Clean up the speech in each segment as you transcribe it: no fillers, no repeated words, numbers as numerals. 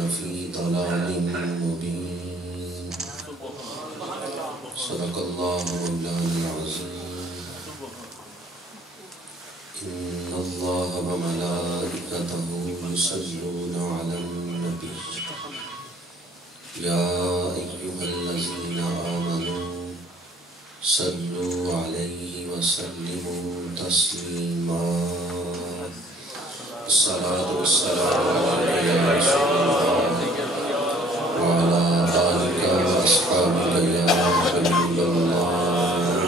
لفی ضلال مبین صدق اللہ مولانا العظیم ان اللہ وملائکتہ یصلون علی النبی یا ایھا الذین آمنوا صلوا علیہ وسلموا تسلیما الصلاة والسلام علیکہ یا رسول اللہ وعلی آلکہ واصحابکہ یا حبیب اللہ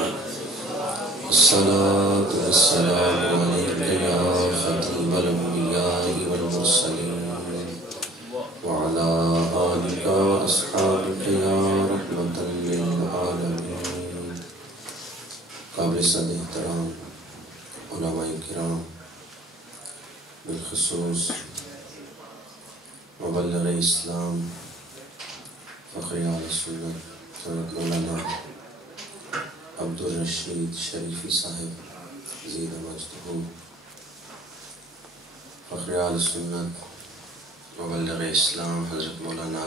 الصلاة والسلام علیکہ یا خطیب الانبیاء والمرسلین وعلی آلکہ واصحابکہ یا رحمة للعالمین۔ قابل صد احترام علماء کرام، بالخصوص مبلغ اسلام فخر اہل سنت حضرت مولانا عبدالرشید شریفی صاحب زید مجدہ، فخر اہل سنت مبلغ اسلام حضرت مولانا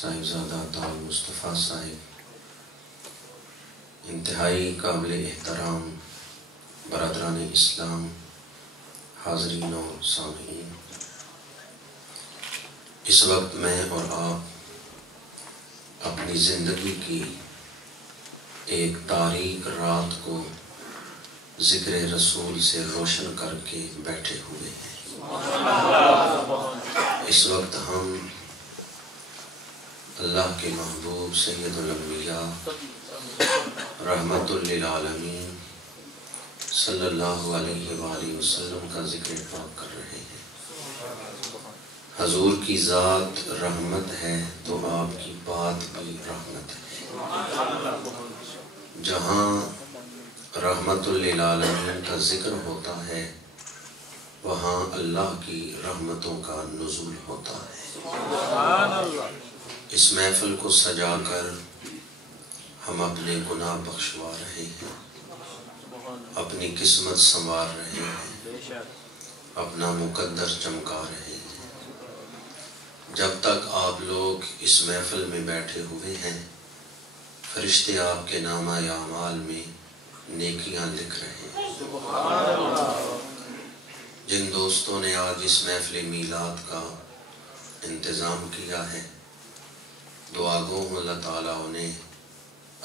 صاحبزادہ طاہر مصطفیٰ صاحب، انتہائی قابل احترام برادران اسلام، حاضرین و سامعین، اس وقت میں اور آپ اپنی زندگی کی ایک تاریک رات کو ذکر رسول سے روشن کر کے بیٹھے ہوئے ہیں۔ اس وقت ہم اللہ کے محبوب سید الانبیاء رحمت للعالمین صلی اللہ علیہ وآلہ وسلم کا ذکر پاک کر رہے ہیں۔ حضور کی ذات رحمت ہے تو آپ کی بات بھی رحمت ہے۔ جہاں رحمت للعالمین کا ذکر ہوتا ہے وہاں اللہ کی رحمتوں کا نزول ہوتا ہے۔ اس محفل کو سجا کر ہم اپنے گناہ بخشوا رہے ہیں، اپنی قسمت سنوار رہے ہیں، اپنا مقدر چمکا رہے ہیں۔ جب تک آپ لوگ اس محفل میں بیٹھے ہوئے ہیں، فرشتے آپ کے نامہ اعمال میں نیکیاں لکھ رہے ہیں۔ جن دوستوں نے آج اس محفل میلاد کا انتظام کیا ہے، دعا گو اللہ تعالیٰ انہیں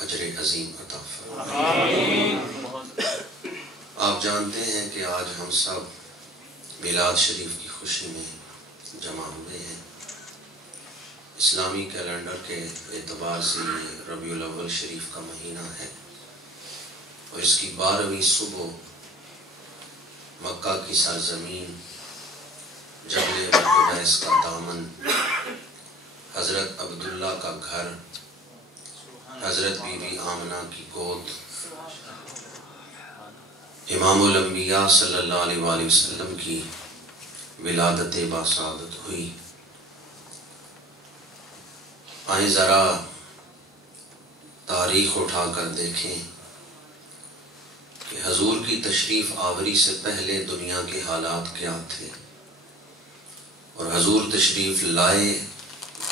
اجر عظیم عطا فرمائے۔ آپ جانتے ہیں کہ آج ہم سب میلاد شریف کی خوشی میں جمع ہوئے ہیں۔ اسلامی کیلنڈر کے اعتبار سے یہ ربیع الاول شریف کا مہینہ ہے اور اس کی 12ویں صبح مکہ کی سرزمین، جبل قبیس کا دامن، حضرت عبداللہ کا گھر، حضرت بی بی آمنہ کی گود، امام الانبیاء صلی اللہ علیہ وآلہ وسلم کی ولادت باسعادت ہوئی۔ آئیں ذرا تاریخ اٹھا کر دیکھیں کہ حضور کی تشریف آوری سے پہلے دنیا کے حالات کیا تھے اور حضور تشریف لائے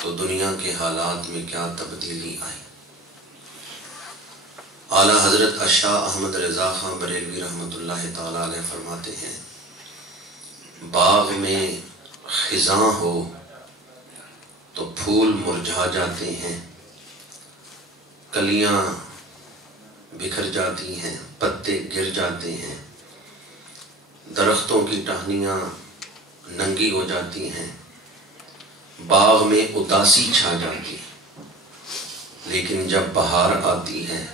تو دنیا کے حالات میں کیا تبدیلی آئی۔ اعلیٰ حضرت شاہ احمد رضا خان بریلوی رحمۃ اللہ تعالیٰ علیہ فرماتے ہیں، باغ میں خزاں ہو تو پھول مرجھا جاتے ہیں، کلیاں بکھر جاتی ہیں، پتے گر جاتے ہیں، درختوں کی ٹہنیاں ننگی ہو جاتی ہیں، باغ میں اداسی چھا جاتی ہے، لیکن جب بہار آتی ہے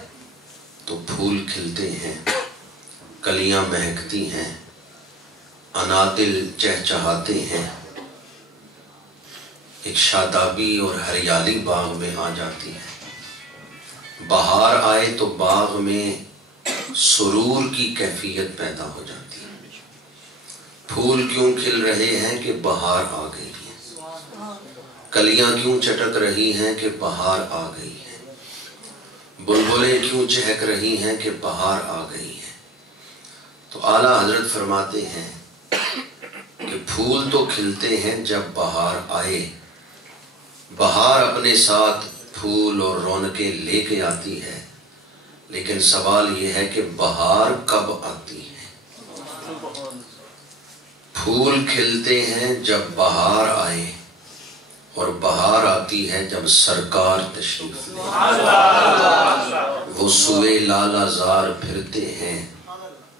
تو پھول کھلتے ہیں، کلیاں مہکتی ہیں، انادل چہچہاتے ہیں، ایک شادابی اور ہریالی باغ میں آ جاتی ہے۔ بہار آئے تو باغ میں سرور کی کیفیت پیدا ہو جاتی ہے۔ پھول کیوں کھل رہے ہیں کہ بہار آ گئی ہے، کلیاں کیوں چٹک رہی ہیں کہ بہار آ گئی ہے، بلبلیں کیوں چہک رہی ہیں کہ بہار آ گئی ہے۔ تو اعلیٰ حضرت فرماتے ہیں کہ کہ پھول تو کھلتے ہیں جب بہار آئے، بہار اپنے ساتھ پھول اور رونقیں لے کے آتی ہے، لیکن سوال یہ ہے کہ بہار کب آتی ہے؟ پھول کھلتے ہیں جب بہار آئے، اور بہار آتی ہے جب سرکار تشریف لے۔ وہ سوئے لالا زار پھرتے ہیں،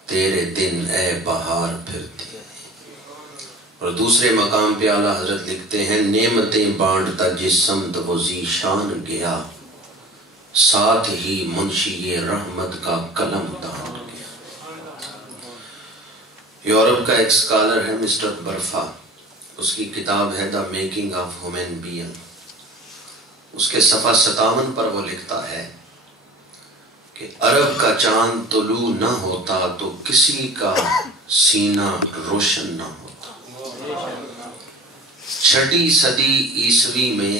تیرے دن اے بہار پھرتے ہیں۔ اور دوسرے مقام پہ اعلیٰ حضرت لکھتے ہیں، نعمتیں بانٹتا جس سمت وہ ذیشان گیا، ساتھ ہی منشی رحمت کا قلم تان گیا۔ یورپ کا ایک سکالر ہے مسٹر برفا، اس کی کتاب ہے the making of human being. اس کے صفحہ 57 پر وہ لکھتا ہے کہ عرب کا چاند طلوع نہ ہوتا تو کسی کا سینہ روشن نہ ہوتا۔ 6 صدی عیسوی میں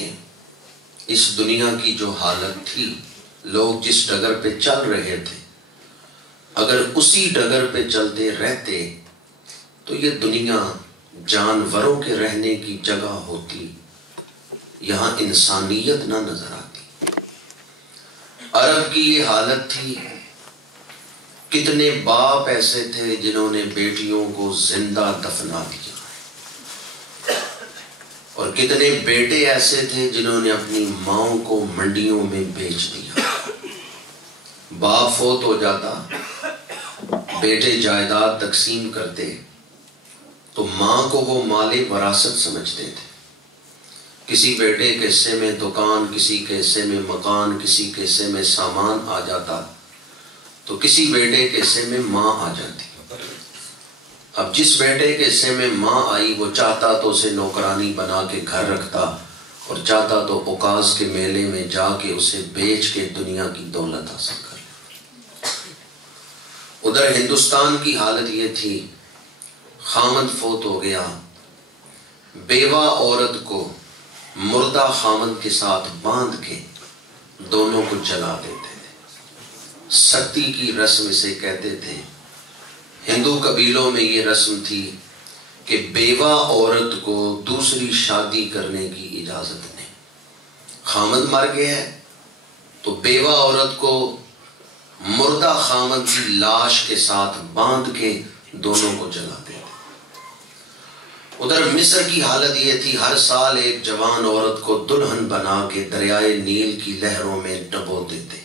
اس دنیا کی جو حالت تھی، لوگ جس ڈگر پہ چل رہے تھے، اگر اسی ڈگر پہ چلتے رہتے تو یہ دنیا جانوروں کے رہنے کی جگہ ہوتی، یہاں انسانیت نہ نظر آتی۔ عرب کی یہ حالت تھی، کتنے باپ ایسے تھے جنہوں نے بیٹیوں کو زندہ دفنا دیا، اور کتنے بیٹے ایسے تھے جنہوں نے اپنی ماؤں کو منڈیوں میں بیچ دیا۔ باپ فوت ہو جاتا، بیٹے جائیداد تقسیم کرتے تو ماں کو وہ مال وراثت سمجھتے تھے۔ کسی بیٹے کے حصے میں دکان، کسی کے حصے میں مکان، کسی کے حصے میں سامان آ جاتا تو کسی بیٹے کے حصے میں ماں آ جاتی۔ اب جس بیٹے کے حصے میں ماں آئی، وہ چاہتا تو اسے نوکرانی بنا کے گھر رکھتا، اور چاہتا تو اوقاز کے میلے میں جا کے اسے بیچ کے دنیا کی دولت حاصل کر لے۔ ادھر ہندوستان کی حالت یہ تھی، خامند فوت ہو گیا، بیوہ عورت کو مردہ خامند کے ساتھ باندھ کے دونوں کو جلا دیتے تھے۔ ستی کی رسم اسے کہتے تھے۔ ہندو قبیلوں میں یہ رسم تھی کہ بیوہ عورت کو دوسری شادی کرنے کی اجازت نہیں۔ خامند مر گیا ہے تو بیوہ عورت کو مردہ خامند کی لاش کے ساتھ باندھ کے دونوں کو جلا دیتے۔ ادھر مصر کی حالت یہ تھی، ہر سال ایک جوان عورت کو دلہن بنا کے دریائے نیل کی لہروں میں ڈبو دیتے۔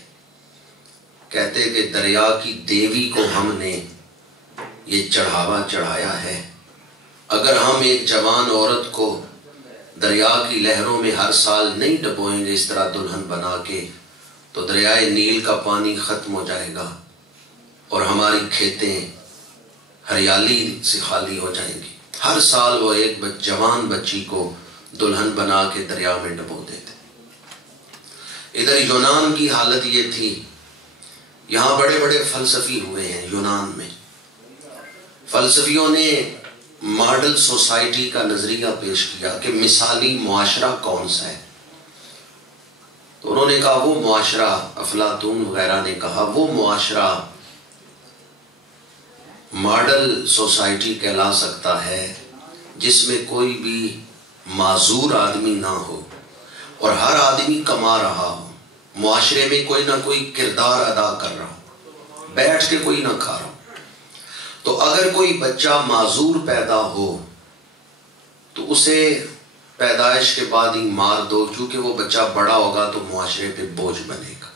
کہتے کہ دریا کی دیوی کو ہم نے یہ چڑھاوا چڑھایا ہے، اگر ہم ایک جوان عورت کو دریا کی لہروں میں ہر سال نہیں ڈبوئیں گے اس طرح دلہن بنا کے، تو دریائے نیل کا پانی ختم ہو جائے گا اور ہماری کھیتیں ہریالی سے خالی ہو جائیں گی۔ ہر سال وہ ایک جوان بچی کو دلہن بنا کے دریا میں ڈبو دیتے۔ ادھر یونان کی حالت یہ تھی، یہاں بڑے بڑے فلسفی ہوئے ہیں یونان میں۔ فلسفیوں نے ماڈل سوسائٹی کا نظریہ پیش کیا کہ مثالی معاشرہ کون سا ہے، تو انہوں نے کہا وہ معاشرہ، افلاطون وغیرہ نے کہا وہ معاشرہ ماڈل سوسائٹی کہلا سکتا ہے جس میں کوئی بھی معذور آدمی نہ ہو اور ہر آدمی کما رہا ہو، معاشرے میں کوئی نہ کوئی کردار ادا کر رہا ہو، بیٹھ کے کوئی نہ کھا رہا ہو۔ تو اگر کوئی بچہ معذور پیدا ہو تو اسے پیدائش کے بعد ہی مار دو، کیونکہ وہ بچہ بڑا ہوگا تو معاشرے پہ بوجھ بنے گا۔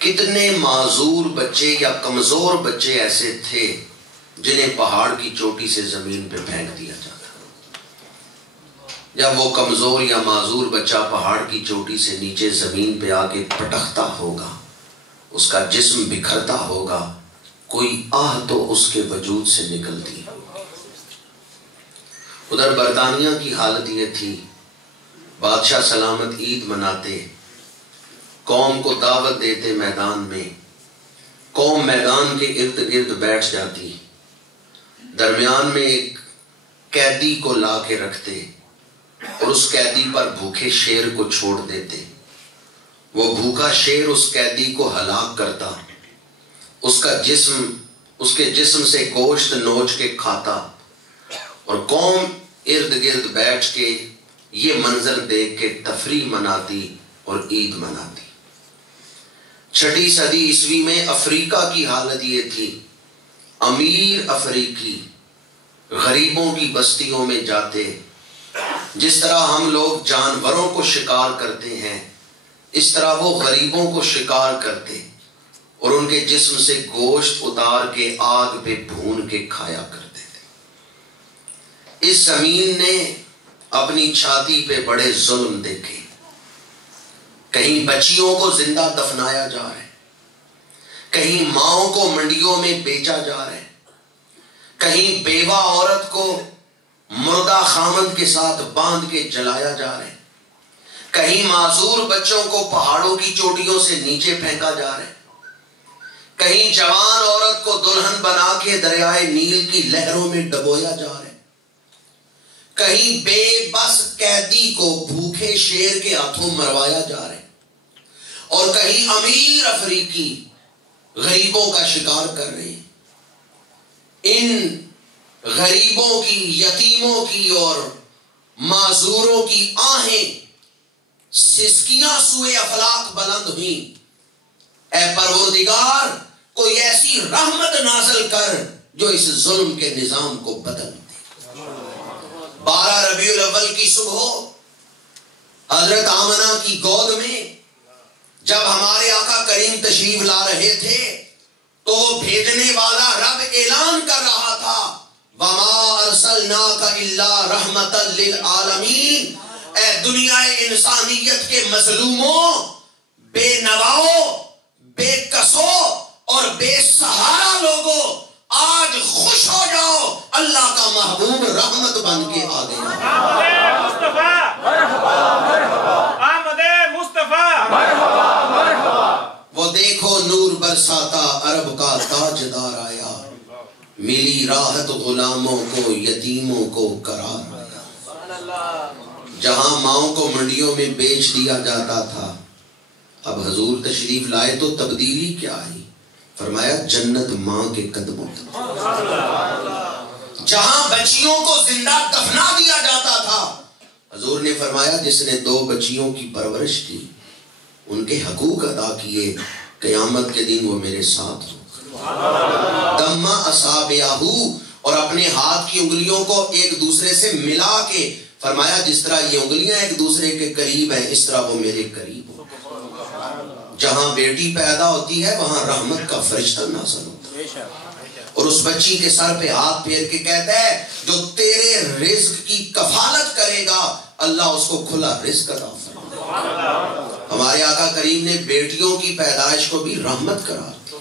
کتنے معذور بچے یا کمزور بچے ایسے تھے جنہیں پہاڑ کی چوٹی سے زمین پہ پھینک دیا جاتا۔ جب وہ کمزور یا معذور بچہ پہاڑ کی چوٹی سے نیچے زمین پہ آ کے پٹکتا ہوگا، اس کا جسم بکھرتا ہوگا، کوئی آہ تو اس کے وجود سے نکلتی ہوگی۔ ادھر برطانیہ کی حالت یہ تھی، بادشاہ سلامت عید مناتے، قوم کو دعوت دیتے میدان میں، قوم میدان کے ارد گرد بیٹھ جاتی، درمیان میں ایک قیدی کو لا کے رکھتے اور اس قیدی پر بھوکے شیر کو چھوڑ دیتے۔ وہ بھوکا شیر اس قیدی کو ہلاک کرتا، اس کے جسم سے گوشت نوچ کے کھاتا اور قوم ارد گرد بیٹھ کے یہ منظر دیکھ کے تفریح مناتی اور عید مناتی۔ 6 صدی عیسوی میں افریقہ کی حالت یہ تھی، امیر افریقی غریبوں کی بستیوں میں جاتے، جس طرح ہم لوگ جانوروں کو شکار کرتے ہیں اس طرح وہ غریبوں کو شکار کرتے اور ان کے جسم سے گوشت اتار کے آگ پہ بھون کے کھایا کرتے تھے۔ اس زمین نے اپنی چھاتی پہ بڑے ظلم دیکھے، کہیں بچیوں کو زندہ دفنایا جا رہا ہے، کہیں ماؤں کو منڈیوں میں بیچا جا رہا ہے، کہیں بیوہ عورت کو مردہ خامند کے ساتھ باندھ کے جلایا جا رہا ہے، کہیں معذور بچوں کو پہاڑوں کی چوٹیوں سے نیچے پھینکا جا رہا ہے، کہیں جوان عورت کو دلہن بنا کے دریائے نیل کی لہروں میں ڈبویا جا رہا ہے، کہیں بے بس قیدی کو بھوکے شیر کے ہاتھوں مروایا جا رہا ہے، اور کہیں امیر افریقی غریبوں کا شکار کر رہے ہیں۔ ان غریبوں کی، یتیموں کی اور معذوروں کی آہیں سسکیاں سوئے افلاک بلند ہوئیں، اے پروردگار کوئی ایسی رحمت نازل کر جو اس ظلم کے نظام کو بدل دے۔ 12 ربیع الاول کی صبح حضرت آمنہ کی گود میں جب ہمارے آقا کریم تشریف لا رہے تھے تو وہ بھیجنے والا رب اعلان کر رہا تھا، وَمَا أَرْسَلْنَاكَ إِلَّا رَحْمَةً لِلْعَالَمِينَ، اے دنیا انسانیت کے مظلوموں، بے نواؤں، بے کسوں اور بے سہارا لوگوں، آج خوش ہو جاؤ، اللہ کا محبوب رحمت بن کے آ گیا۔ آمد مصطفیٰ مرحبا مرحبا، آمد مصطفیٰ مرحبا مرحبا۔ وہ دیکھو نور برساتا عرب کا تاجدار آیا، ملی راحت غلاموں کو، یتیموں کو قرار آیا۔ جہاں ماؤں کو منڈیوں میں بیچ دیا جاتا تھا، اب حضور تشریف لائے تو تبدیلی کیا آئی؟ فرمایا جنت ماں کے قدموں تک۔ جہاں بچیوں کو زندہ دفنا دیا جاتا تھا، حضور نے فرمایا جس نے 2 بچیوں کی پرورش کی، ان کے حقوق ادا کیے، قیامت کے دن وہ میرے ساتھ ہو۔ دمّا اصابعہو، اور اپنے ہاتھ کی انگلیوں کو ایک دوسرے سے ملا کے فرمایا جس طرح یہ انگلیاں ایک دوسرے کے قریب ہیں اس طرح وہ میرے قریب ہو۔ جہاں بیٹی پیدا ہوتی ہے وہاں رحمت کا فرشتہ نازل ہوتا ہے، اور اس بچی کے سر پہ ہاتھ پھیر کے کہتا ہے جو تیرے رزق کی کفالت کرے گا اللہ اس کو کھلا رزق عطا فرمائے۔ ہمارے آقا کریم نے بیٹیوں کی پیدائش کو بھی رحمت قرار دیا۔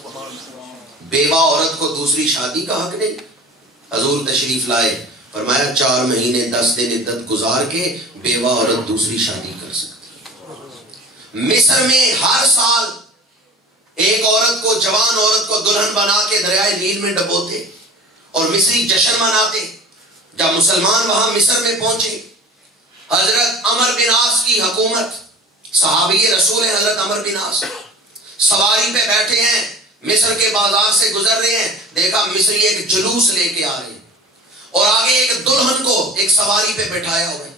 بیوہ عورت کو دوسری شادی کا حق نہیں، حضور تشریف لائے، فرمایا 4 مہینے 10 دن عدت گزار کے بیوہ عورت دوسری شادی کر سکتی۔ مصر میں ہر سال ایک عورت کو، جوان عورت کو دلہن بنا کے دریائے نیل میں ڈبوتے اور مصری جشن مناتے۔ جب مسلمان وہاں مصر میں پہنچے، حضرت عمر بن عاص کی حکومت، صحابی رسول ہیں حضرت عمر بن عاص، سواری پہ بیٹھے ہیں، مصر کے بازار سے گزر رہے ہیں، دیکھا مصری ایک جلوس لے کے آ رہے ہیں اور آگے ایک دلہن کو ایک سواری پہ بٹھایا ہوا ہے۔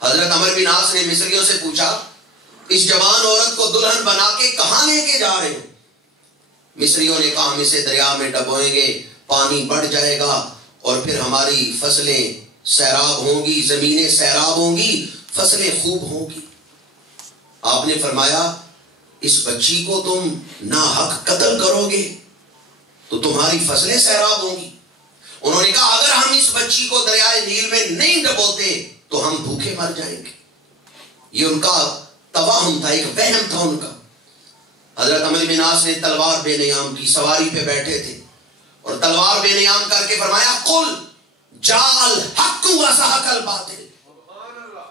حضرت عمر بن عاص نے مصریوں سے پوچھا اس جوان عورت کو دلہن بنا کے کہاں لے کے جا رہے ہو؟ مصریوں نے کہا ہم اسے دریا میں ڈبوئیں گے، پانی بڑھ جائے گا اور پھر ہماری فصلیں سیراب ہوں گی، زمینیں سیراب ہوں گی، فصلیں خوب ہوں گی۔ آپ نے فرمایا اس بچی کو تم ناحق قتل کرو گے تو تمہاری فصلیں سیراب ہوں گی۔ انہوں نے کہا اگر ہم اس بچی کو دریائے نیل میں نہیں ڈبوتے تو ہم بھوکے مر جائیں گے۔ یہ ان کا توہم تھا، ایک وہم تھا ان کا۔ حضرت عمر بن عاص نے تلوار بے نیام کی، سواری پہ بیٹھے تھے اور تلوار بے نیام کر کے فرمایا قل جاء الحق وزهق الباطل،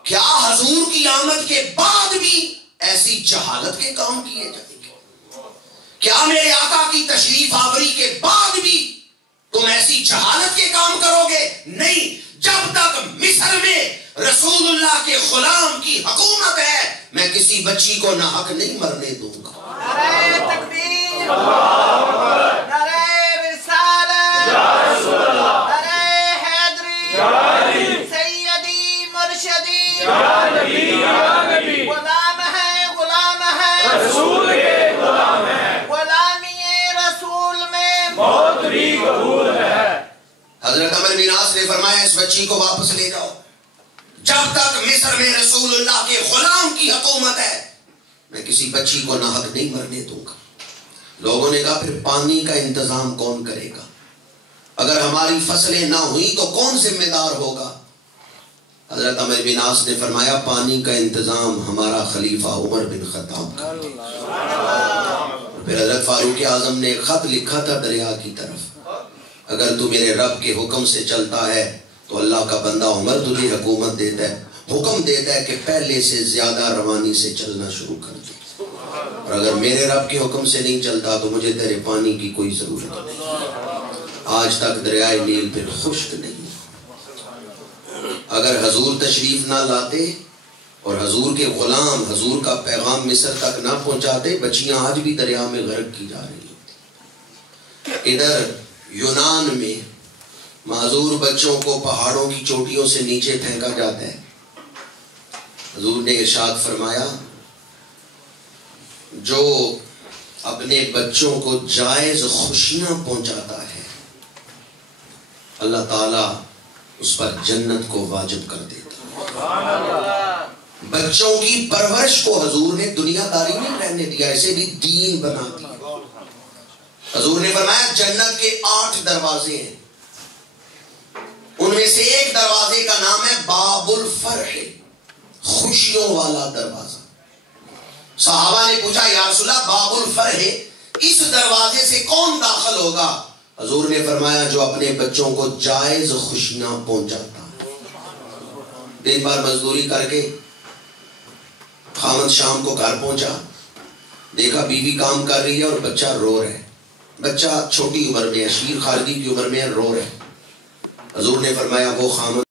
کیا حضور کی آمد کے بعد بھی ایسی جہالت کے کام کیے جائیں گے؟ کیا میرے آقا کی تشریف آوری کے بعد بھی تم ایسی جہالت کے کام کرو گے؟ نہیں، جب تک مصر میں رسول اللہ کے غلام کی حکومت ہے میں کسی بچی کو ناحق نہیں مرنے دوں گا۔ نعرہ تکبیر، نعرہ رسالت، نعرہ بچی کو واپس لے جاؤ، جب تک مصر میں رسول اللہ کے غلام کی حکومت ہے میں کسی بچی کو ناحق نہیں مرنے دوں گا۔ لوگوں نے کہا پھر پانی کا انتظام کون کرے گا؟ اگر ہماری فصلیں نہ ہوئی تو کون ذمہ دار ہوگا؟ حضرت عمر بن عاص نے فرمایا پانی کا انتظام ہمارا خلیفہ عمر بن خطاب کر لے گا۔ پھر حضرت فاروق اعظم نے ایک خط لکھا تھا دریا کی طرف، اگر تو میرے رب کے حکم سے چلتا ہے تو اللہ کا بندہ عمر تجھے حکومت دیتا ہے، حکم دیتا ہے کہ پہلے سے زیادہ روانی سے چلنا شروع کر دے، اور اگر میرے رب کے حکم سے نہیں چلتا تو مجھے تیرے پانی کی کوئی ضرورت نہیں۔ آج تک دریائے نیل پھر خشک نہیں۔ اگر حضور تشریف نہ لاتے اور حضور کے غلام حضور کا پیغام مصر تک نہ پہنچاتے، بچیاں آج بھی دریا میں غرق کی جا رہی ہوتی۔ ادھر یونان میں معذور بچوں کو پہاڑوں کی چوٹیوں سے نیچے پھینکا جاتا ہے۔ حضور نے ارشاد فرمایا جو اپنے بچوں کو جائز خوشیاں پہنچاتا ہے اللہ تعالیٰ اس پر جنت کو واجب کر دیتا ہے۔ بچوں کی پرورش کو حضور نے دنیا داری نہیں رہنے دیا، اسے بھی دین بنا دیا۔ حضور نے فرمایا جنت کے 8 دروازے ہیں، ان میں سے ایک دروازے کا نام ہے باب الفرح، خوشیوں والا دروازہ۔ صحابہ نے پوچھا یا رسول اللہ باب الفرح اس دروازے سے کون داخل ہوگا؟ حضور نے فرمایا جو اپنے بچوں کو جائز خوشیاں پہنچاتا ہے۔ دن بھر مزدوری کر کے خامد شام کو گھر پہنچا، دیکھا بیوی کام کر رہی ہے اور بچہ رو رہا ہے، بچہ چھوٹی عمر میں ہے، شیر خالدی کی عمر میں ہے، رو رہا ہے۔ حضور نے فرمایا وہ خامد